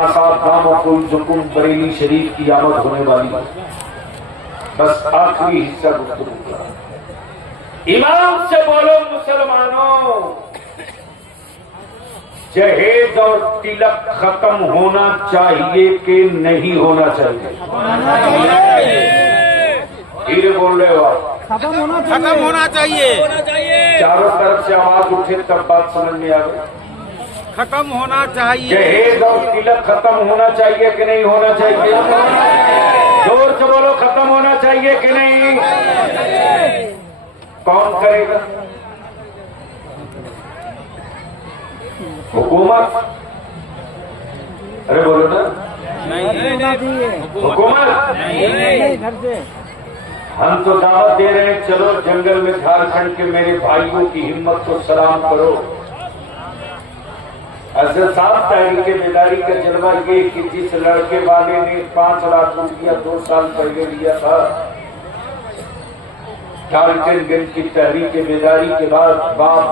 जुकुम बरेली शरीफ की आमद होने वाली। बस आखिरी हिस्सा गुफ्तगू का। इमाम से बोलो मुसलमानों, जहेज और तिलक खत्म होना चाहिए कि नहीं होना चाहिए? धीरे बोल रहे हो आप। खत्म होना चाहिए। चारों तरफ से आवाज उठे तब बात समझ में आ गई। खत्म होना चाहिए। जहेज और तिलक खत्म होना चाहिए कि नहीं होना चाहिए? जोर से बोलो, खत्म होना चाहिए कि नहीं? कौन करेगा? हुकूमत? अरे बोलो ना। हुकूमत? हम तो दावत दे रहे हैं, चलो जंगल में झारखंड के मेरे भाइयों की हिम्मत को सलाम करो। असद साहब तहरीके बेदारी का जलवा ये कि जिस लड़के वाले ने 5 लाख रुपया 2 साल पहले लिया था, डाल्टनगंज की तहरीके बेदारी के बाद बाप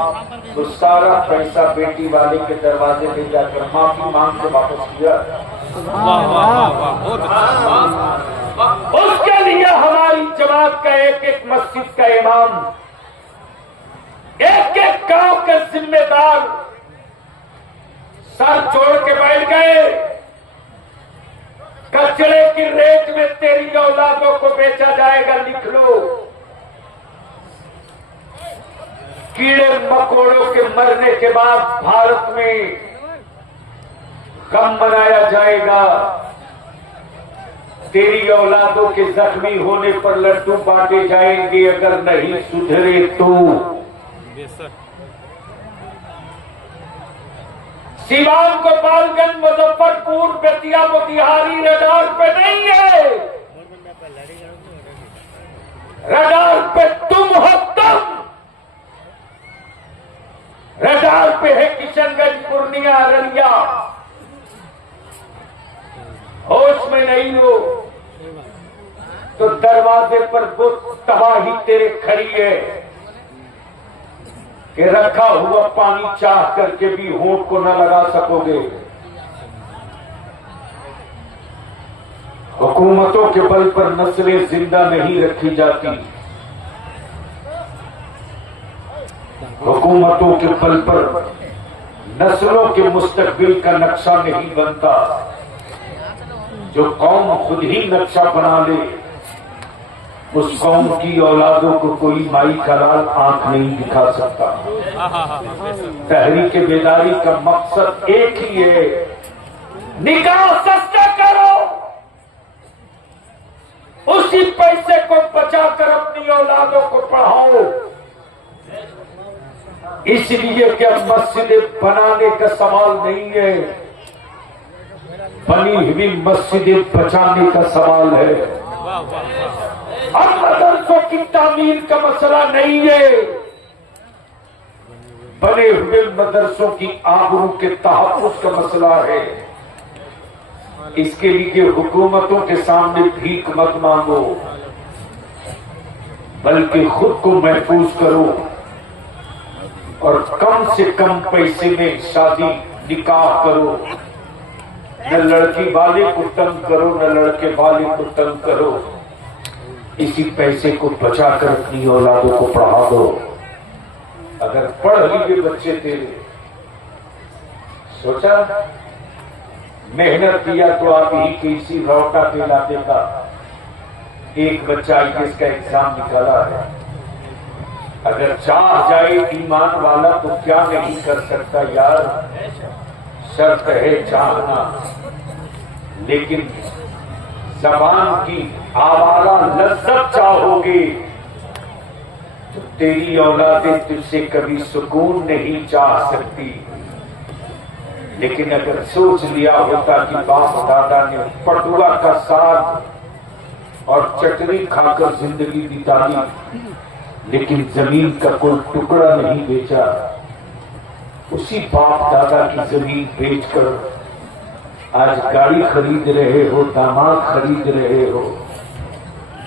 तो सारा पैसा बेटी वाले के दरवाजे ले जाकर माफी मांग के वापस किया। उसके लिए हमारी जमात का एक एक मस्जिद का इमाम, एक एक गांव के जिम्मेदार सर जोड़ के बैठ गए। कचरे की रेत में तेरी औलादों को बेचा जाएगा, लिख लो। कीड़े मकोड़ों के मरने के बाद भारत में गम मनाया जाएगा। तेरी औलादों के जख्मी होने पर लड्डू बांटे जाएंगे अगर नहीं सुधरे तो। सीवान गोपालगंज मुजफ्फरपुर बेतिया मोतिहारी रडार पे नहीं है, रडार पे तुम हो तुम। रडार पे है किशनगंज पूर्णिया अररिया। होश में नहीं हो तो दरवाजे पर वो तबाही तेरे खड़ी है कि रखा हुआ पानी चाह करके भी होंठ को न लगा सकोगे। हुकूमतों के बल पर नस्लें जिंदा नहीं रखी जाती, हुकूमतों के बल पर नस्लों के मुस्तकबिल का नक्शा नहीं बनता। जो कौम खुद ही नक्शा बना ले, उस कौम की औलादों को कोई माई का लाल आंख नहीं दिखा सकता। तहरीक बेदारी का मकसद एक ही है, निकाह सस्ता करो, उसी पैसे को बचाकर अपनी औलादों को पढ़ाओ। इसलिए कि अब मस्जिदें बनाने का सवाल नहीं है, बनी हुई मस्जिदें बचाने का सवाल है। अब मदरसों की तामीर का मसला नहीं है, बने हुए मदरसों की आबरू के तहफ्फुज़ का मसला है। इसके लिए हुकूमतों के सामने भीख मत मांगो, बल्कि खुद को महफूज करो और कम से कम पैसे में शादी निकाह करो। न लड़की वाले को तंग करो, न लड़के वाले को तंग करो। इसी पैसे को बचाकर अपनी औलादों को पढ़ा दो। अगर पढ़ लिए बच्चे तेरे, सोचा मेहनत किया तो आप ही किसी रौटा के इलाके का एक बच्चा IAS का एग्जाम निकाला है। अगर चाह जाए ईमान वाला तो क्या नहीं कर सकता यार। शर्त है चाहना, लेकिन ज़बान की आवारा लज्जत चाहोगे तो तेरी औलादें तुझसे कभी सुकून नहीं चाह सकती। लेकिन अगर सोच लिया होता कि बाप दादा ने पटुआ का साग और चटनी खाकर जिंदगी बिता ली, लेकिन जमीन का कोई टुकड़ा नहीं बेचा, उसी बाप दादा की जमीन बेचकर आज गाड़ी खरीद रहे हो, दामाद खरीद रहे हो।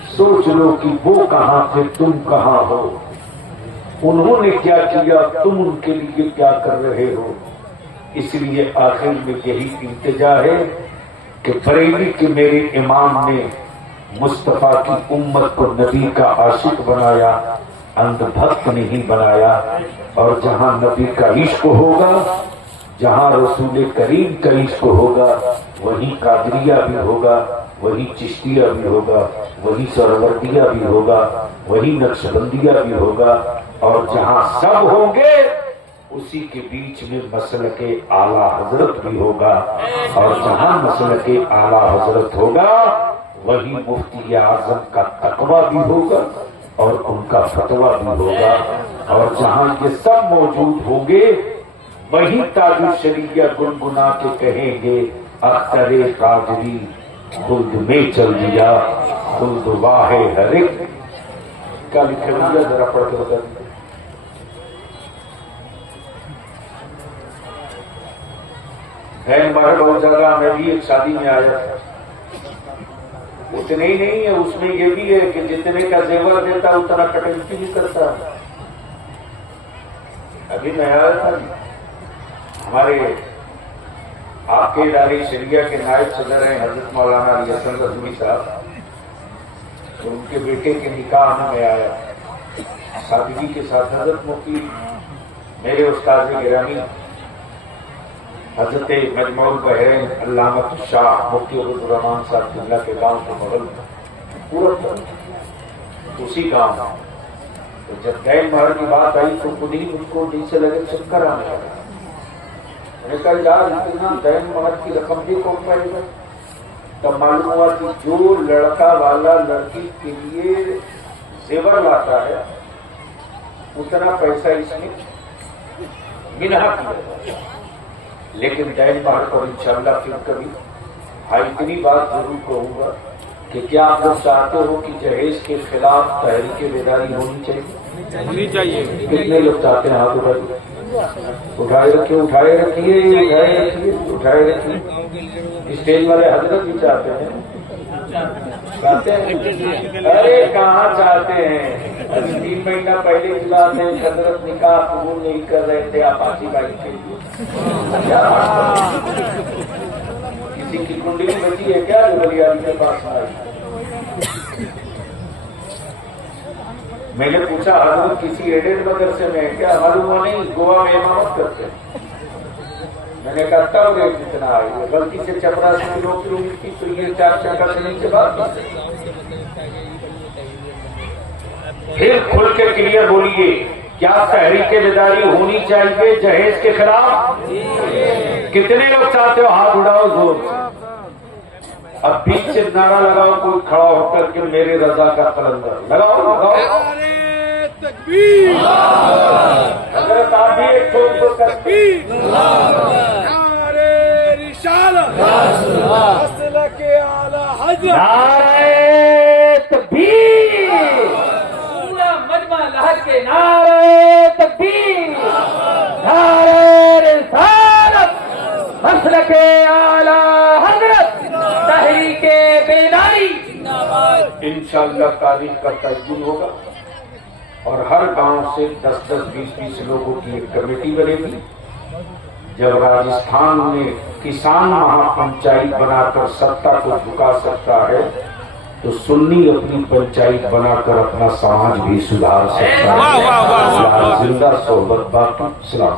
सोच लो कि वो कहां थे, तुम कहां हो। उन्होंने क्या किया, तुम उनके लिए क्या कर रहे हो। इसलिए आखिर में यही इल्तिजा है कि बरेली के मेरे इमाम ने मुस्तफा की उम्मत को नबी का आशिक बनाया, अंधभक्त नहीं बनाया। और जहां नबी का इश्क होगा, जहां रसूल करीम का इश्क होगा, वहीं कादरिया भी होगा, वही चिश्तिया भी होगा, वही सरवर्दिया भी होगा, वही नक्शबंदिया भी होगा। और जहां सब होंगे उसी के बीच में मसलके आला हजरत भी होगा। और जहां मसलके आला हजरत होगा वही मुफ्ती आजम का तकवा भी होगा और उनका फतवा भी होगा। और जहां ये सब मौजूद होंगे वही ताजुल शरीया गुनगुना के कहेंगे, अख्तरे कादरी खुद में चल दिया, खुद वाहे हरिक। क्या लिखे हुआ जरा पढ़ के बता दीजिए। बाहर बहुत ज्यादा, मैं भी एक शादी में आया था, उतने ही नहीं है, उसमें ये भी है कि जितने का जेवर देता उतना कटौती भी करता। अभी मैं आया था, हमारे आपके इदारे शरिया के नायब सदर हैं हजरत मौलाना अली हसन रजवी साहब, तो उनके बेटे के निकाह में आया सादगी के साथ। हजरत मुफ्ती मेरे उस्ताद गिरामी हजरत मजमूल बहरीन अल्लामत शाह मुफ्ती अब्दुल रहमान साहब जुमला के गांव के बगल में पूरा उसी गांव में। तो जब दैन महर की बात आई तो खुद ही मुझको दिल से लगे चक्कर आने लगा। मैंने कहा यार इतना दैन महर की रकम भी कौन पाएगा। तब मालूम हुआ कि जो लड़का वाला लड़की के लिए जेवर लाता है उतना पैसा इसमें मिनहा किया। लेकिन दैन महर पर इंशाअल्लाह फिर कभी हाँ इतनी बात जरूर कहूंगा कि क्या आप लोग चाहते हो कि जहेज के खिलाफ तहरीक बेदारी होनी चाहिए? कितने लोग चाहते हैं? हाथ उठाए रखिए, उठाए रखिए, उठाए रखिए, उठाए रखिए। स्टेज वाले हजरत भी चाहते हैं, चाहते हैं? अरे कहाँ चाहते हैं? 3 महीना पहले खिलाते हजरत निकाह कबूल नहीं कर रहे थे आपासी भाई के लिए। किसी की कुंडली बची है क्या जो बलियारी के पास आई? मैंने पूछा हजरत किसी एडेड मदरसे में क्या? मालूम हुआ नहीं, गोवा में इमामत करते। मैंने कहा तब रेट कितना आई, गलती से चपरासी की नौकरी हुई थी तो ये 4 चक्कर से नीचे बात। फिर खुल के क्लियर बोलिए, क्या तहरीक बेदारी होनी चाहिए जहेज के खिलाफ? कितने लोग चाहते हो? हाथ उठाओ जोर से। अब बीच से नारा लगाओ, कोई खड़ा होकर के मेरे रजा का कलंदर लगाओ, लगाओ। हजरत आप भी एक छोट तकबीर, नारे रिसालत, मसलके आला हजरत, नारे तकबीर, पूरा मजमा लहर के नारे तकबीर, नारे रिसालत, मसलके आला हजरत, तहरीके बेदारी। इंशाअल्लाह तारीख का तय्युन होगा और हर गांव से 10-10, 20-20 लोगों की एक कमेटी बनेगी। जब राजस्थान में किसान महापंचायत बनाकर सत्ता को झुका सकता है तो सुन्नी अपनी पंचायत बनाकर अपना समाज भी सुधार सकता है। जिंदा सोहबत बाकी सलाम।